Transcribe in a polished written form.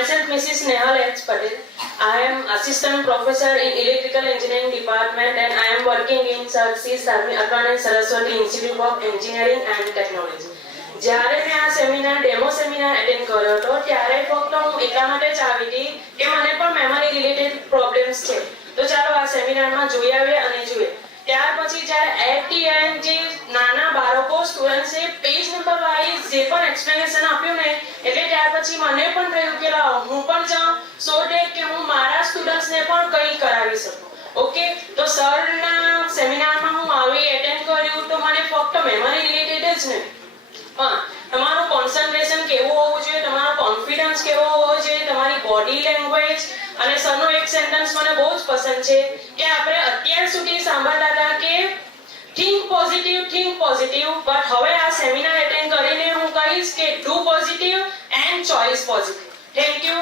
Myself Mrs. Nehal H. Patel. I am assistant professor in electrical engineering department and I am working in Sir C. Sarvanand Saraswati Institute of Engineering and Technology. જ્યારે મેં આ seminar demo seminar attend કર્યો હતો ત્યારે ફક્ત હું એટલા માટે જ આવી હતી કે મને પણ મેમરી રિલેટેડ પ્રોબ્લેમ્સ છે તો ચાલો આ સેમિનારમાં જોઈ આવીએ અને જોઈએ. ત્યાર પછી જ્યારે એટ ધી એન્ડ જે નાના બાળકો સ્ટુડન્ટ્સે પેજ નંબર વાઇઝ જે પણ એક્સપ્લેનેશન આપ્યું ને એટલે ત્યાર પછી મને પણ થયું કે લાવ હું પણ જાઉં સો ડેટ કે હું મારા સ્ટુડન્ટ્સને પણ કંઈ કરાવી શકું. ઓકે, તો સરના સેમિનારમાં હું આવી એટેન્ડ કર્યું તો મને ફક્ત મેમરી રિલેટેડ જ નહીં, તમારું કોન્સન્ટ્રેશન કેવું હોવું જોઈએ, તમારો કોન્ફિડન્સ કેવો હોવો જોઈએ, તમારી બોડી લેંગ્વેજ અને સરનો એક સેન્ટેન્સ મને બહુ જ પસંદ છે કે આપણે અત્યાર સુધી સાંભળતા હતા કે થિંક પોઝિટિવ બટ હવે આ સેમિનાર એટેન્ડ કરીને હું કહીશ કે do positive and choice positive. Thank you.